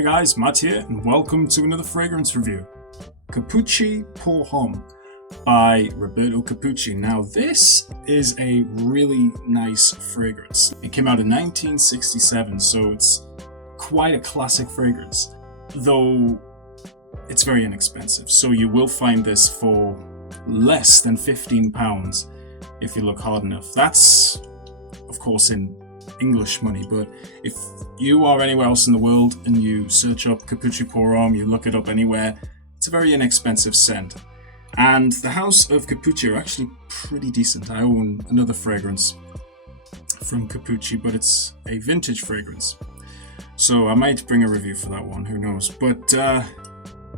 Hi guys, Matt here, and welcome to another fragrance review. Capucci pour Homme by Roberto Capucci. Now this is a really nice fragrance. It came out in 1967, so it's quite a classic fragrance, though it's very inexpensive. So you will find this for less than £15 if you look hard enough. That's, of course, in English money, but if you are anywhere else in the world and you search up Capucci pour Homme, you look it up anywhere, it's a very inexpensive scent. And the house of Capucci are actually pretty decent. I own another fragrance from Capucci, but it's a vintage fragrance, so I might bring a review for that one, who knows. But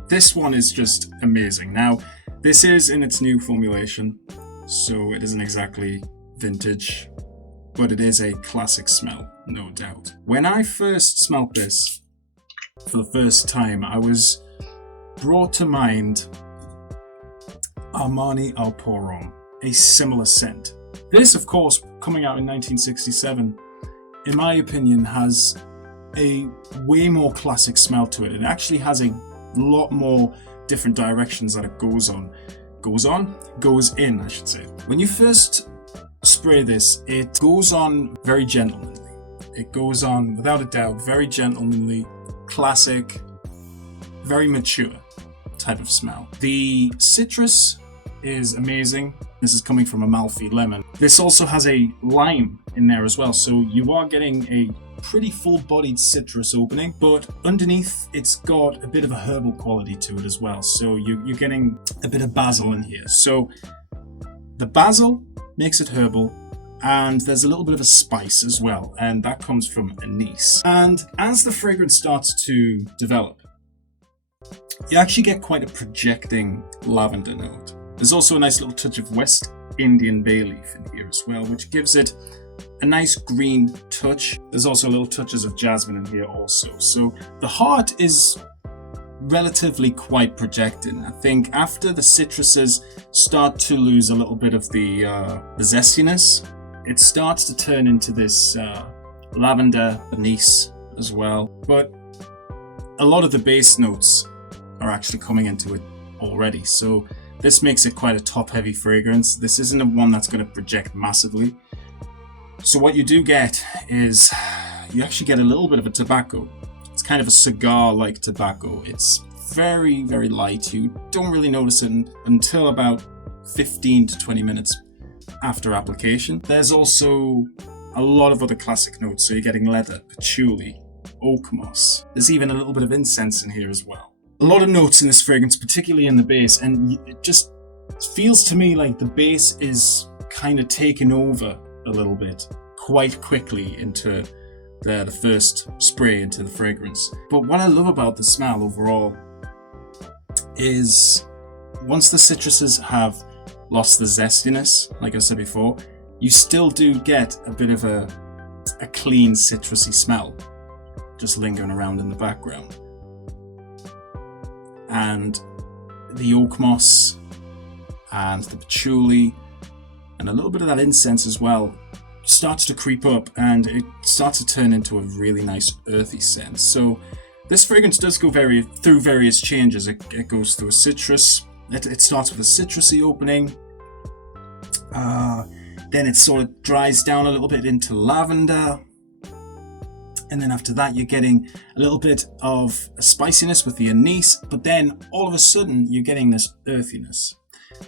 this one is just amazing. Now this is in its new formulation, so it isn't exactly vintage, but it is a classic smell, no doubt. When I first smelt this for the first time, I was brought to mind Armani Al Pour Homme, a similar scent. This, of course, coming out in 1967, in my opinion, has a way more classic smell to it. It actually has a lot more different directions that it goes in, I should say. When you first spray this, it goes on very gentlemanly. It goes on, without a doubt, very gentlemanly, classic, very mature type of smell. The citrus is amazing. This is coming from Amalfi lemon. This also has a lime in there as well, so you are getting a pretty full-bodied citrus opening, but underneath it's got a bit of a herbal quality to it as well, so you're getting a bit of basil in here. So the basil makes it herbal, and there's a little bit of a spice as well, and that comes from anise. And as the fragrance starts to develop, you actually get quite a projecting lavender note. There's also a nice little touch of West Indian bay leaf in here as well, which gives it a nice green touch. There's also little touches of jasmine in here also. So the heart is relatively quite projecting. I think after the citruses start to lose a little bit of the zestiness, it starts to turn into this lavender anise as well. But a lot of the base notes are actually coming into it already, so this makes it quite a top-heavy fragrance. This isn't a one that's going to project massively. So what you do get is you actually get a little bit of a tobacco. It's kind of a cigar-like tobacco. It's very, very light. You don't really notice it until about 15 to 20 minutes after application. There's also a lot of other classic notes. So you're getting leather, patchouli, oak moss. There's even a little bit of incense in here as well. A lot of notes in this fragrance, particularly in the base, and it just feels to me like the base is kind of taken over a little bit quite quickly into the first spray into the fragrance. But what I love about the smell overall is once the citruses have lost the zestiness, like I said before, you still do get a bit of a clean citrusy smell just lingering around in the background. And the oak moss and the patchouli and a little bit of that incense as well starts to creep up, and it starts to turn into a really nice earthy scent. So this fragrance does go through various changes. It goes through a citrus. It starts with a citrusy opening. Then it sort of dries down a little bit into lavender. And then after that, you're getting a little bit of a spiciness with the anise. But then all of a sudden, you're getting this earthiness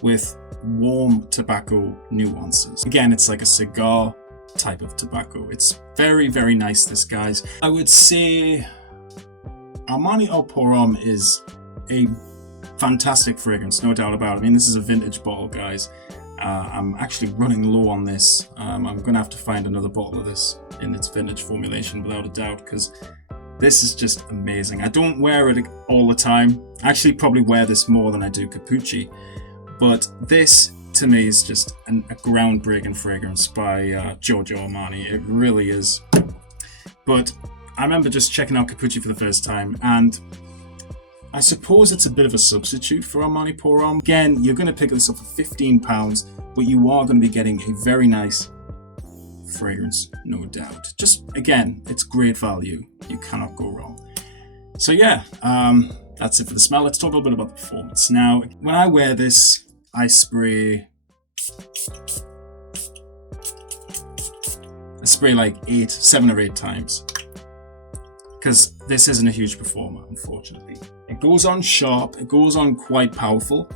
with warm tobacco nuances. Again, it's like a cigar type of tobacco. It's very, very nice, this, guys. I would say Armani Al Pour Homme is a fantastic fragrance, no doubt about it. I mean, this is a vintage bottle, guys. I'm actually running low on this. I'm going to have to find another bottle of this in its vintage formulation, without a doubt, because this is just amazing. I don't wear it all the time. I actually probably wear this more than I do Capucci, but this to me is just a groundbreaking fragrance by Giorgio Armani. It really is. But I remember just checking out Capucci for the first time, and I suppose it's a bit of a substitute for Armani Pour Homme. Again, you're going to pick this up for £15, but you are going to be getting a very nice fragrance, no doubt. Just, again, it's great value. You cannot go wrong. So yeah, that's it for the smell. Let's talk a little bit about the performance. Now, when I wear this, I spray like 7 or 8 times. Because this isn't a huge performer, unfortunately. It goes on sharp, it goes on quite powerful,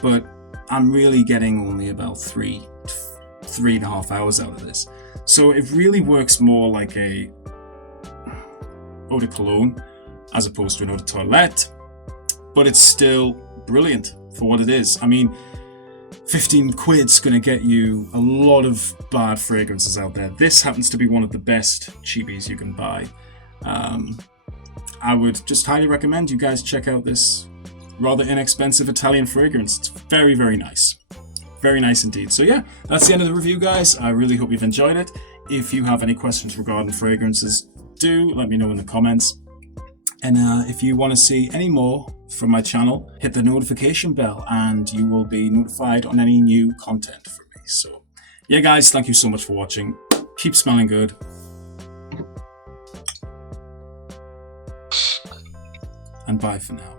but I'm really getting only about 3.5 hours out of this. So it really works more like a eau de cologne as opposed to an eau de toilette, but it's still brilliant for what it is. I mean, 15 quid's gonna get you a lot of bad fragrances out there. This happens to be one of the best cheapies you can buy. I would just highly recommend you guys check out this rather inexpensive Italian fragrance. It's very, very nice. Very nice indeed. So yeah, that's the end of the review, guys. I really hope you've enjoyed it. If you have any questions regarding fragrances, do let me know in the comments. And if you want to see any more from my channel, hit the notification bell and you will be notified on any new content from me. So yeah, guys, thank you so much for watching. Keep smelling good. And bye for now.